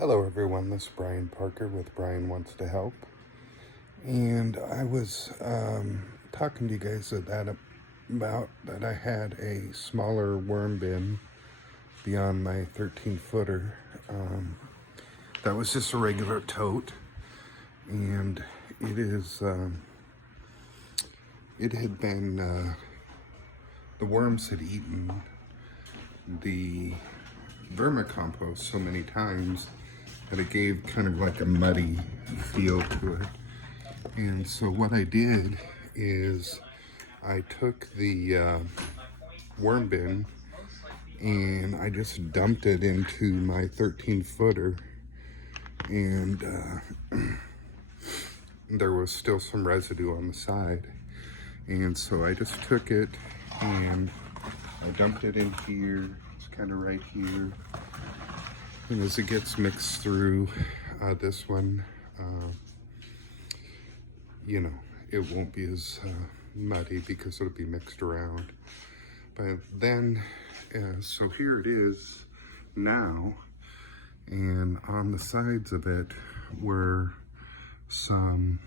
Hello everyone, this is Brian Parker with Brian Wants to Help. And I was talking to you guys about that I had a smaller worm bin beyond my 13-footer. That was just a regular tote. And it had been, the worms had eaten the vermicompost so many times that it gave kind of like a muddy feel to it. And so what I did is I took the worm bin and I just dumped it into my 13-footer, and there was still some residue on the side. And so I just took it and I dumped it in here. It's kind of right here. And as it gets mixed through this one, it won't be as muddy because it'll be mixed around. But then, so here it is now, and on the sides of it were some,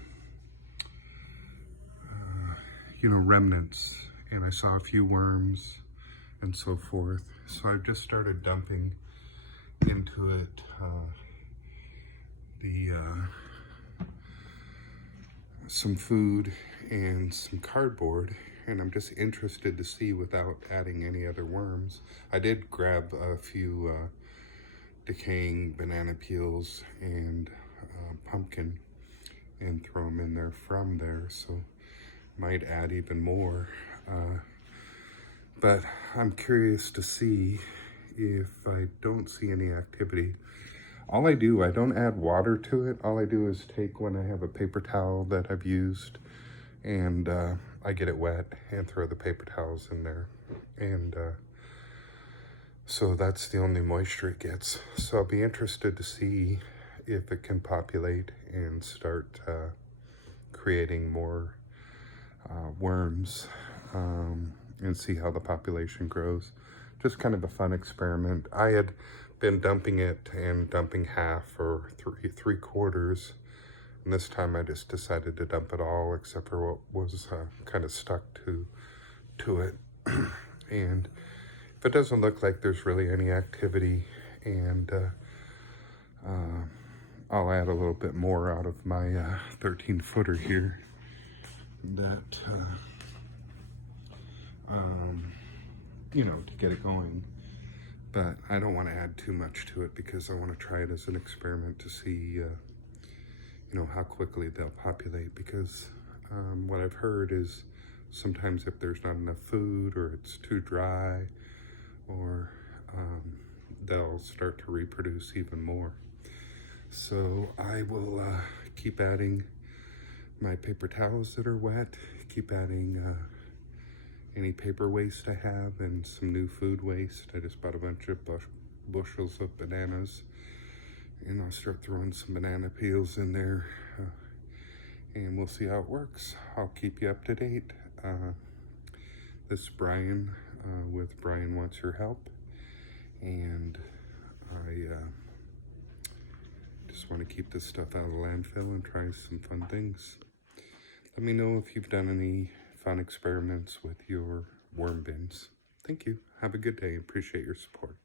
remnants, and I saw a few worms and so forth. So I've just started dumping into it some food and some cardboard, and I'm just interested to see without adding any other worms. I did grab a few decaying banana peels and pumpkin and throw them in there from there, so might add even more. But I'm curious to see if I don't see any activity. All I don't add water to it. All I do is take, when I have a paper towel that I've used, and I get it wet and throw the paper towels in there. And so that's the only moisture it gets. So I'll be interested to see if it can populate and start creating more worms, and see how the population grows. Just kind of a fun experiment. I had been dumping it and dumping half or three quarters, and this time I just decided to dump it all except for what was kind of stuck to it. And if it doesn't look like there's really any activity, and I'll add a little bit more out of my 13-footer here that to get it going. But I don't want to add too much to it because I want to try it as an experiment to see, how quickly they'll populate. Because what I've heard is sometimes if there's not enough food or it's too dry, or they'll start to reproduce even more. So I will keep adding my paper towels that are wet, keep adding any paper waste I have, and some new food waste. I just bought a bunch of bushels of bananas, and I'll start throwing some banana peels in there, and we'll see how it works. I'll keep you up to date. This is Brian with Brian Wants Your Help, and I just want to keep this stuff out of the landfill and try some fun things. Let me know if you've done any fun experiments with your worm bins. Thank you. Have a good day. Appreciate your support.